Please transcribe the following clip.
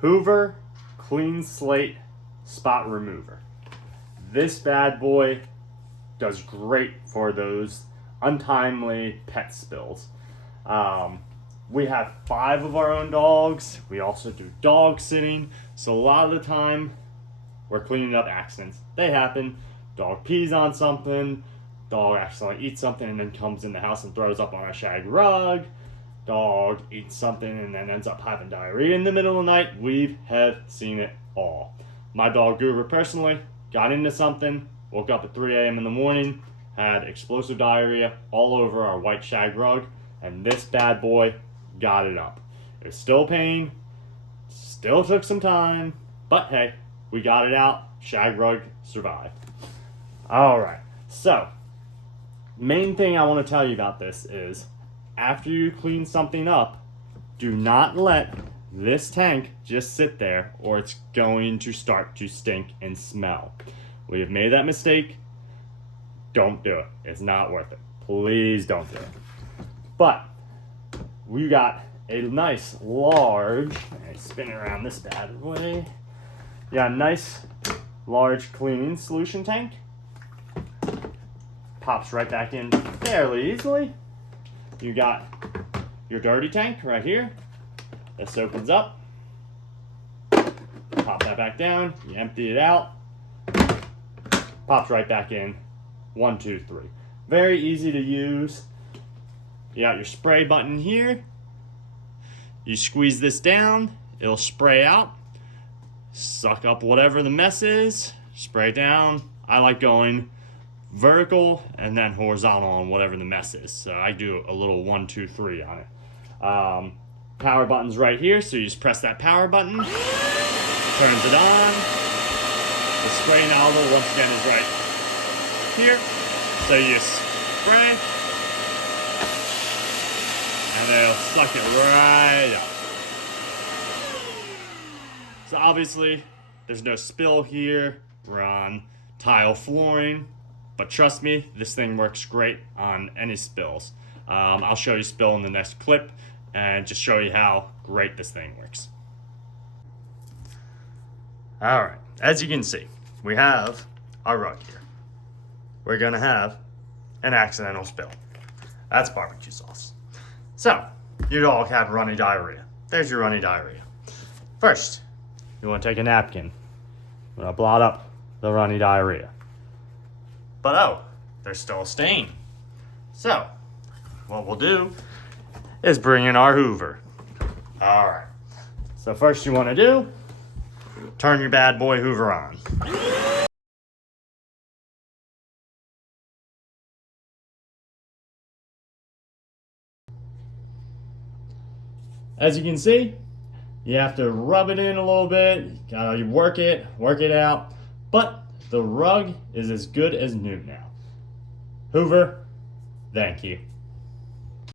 Hoover CleanSlate Spot Remover. This bad boy does great for those untimely pet spills. We have 5 of our own dogs. We also do dog sitting. So a lot of the time, we're cleaning up accidents. They happen. Dog pees on something. Dog accidentally eats something and then comes in the house and throws up on our shag rug. Dog eats something and then ends up having diarrhea in the middle of the night. We have seen it all. My dog Hoover personally got into something, woke up at 3 a.m. in the morning, had explosive diarrhea all over our white shag rug, and this bad boy got it up. It was still pain, still took some time, but hey, we got it out. Shag rug survived. Alright, so main thing I want to tell you about this is after you clean something up, do not let this tank just sit there or it's going to start to stink and smell. We have made that mistake. Don't do it. It's not worth it. Please don't do it. But we got a nice large, I spin it around this bad way. Yeah, a nice large cleaning solution tank. Pops right back in fairly easily. You got your dirty tank right here. This opens up. Pop that back down. You empty it out. Pops right back in. 1, 2, 3. Very easy to use. You got your spray button here. You squeeze this down. It'll spray out. Suck up whatever the mess is. Spray down. I like going vertical and then horizontal on whatever the mess is. So I do a little 1, 2, 3 on it. Power button's right here, so you just press that power button. Turns it on. The spray nozzle once again is right here. So you just spray and it'll suck it right up. So obviously there's no spill here. We're on tile flooring. But trust me, this thing works great on any spills. I'll show you spill in the next clip and just show you how great this thing works. All right, as you can see, we have our rug here. We're gonna have an accidental spill. That's barbecue sauce. So, your dog had runny diarrhea. There's your runny diarrhea. First, you wanna take a napkin. You wanna blot up the runny diarrhea. But oh, there's still a stain. So, what we'll do is bring in our Hoover. All right. So first you want to do, turn your bad boy Hoover on. As you can see, you have to rub it in a little bit. You gotta work it out. But the rug is as good as new now. Hoover, thank you.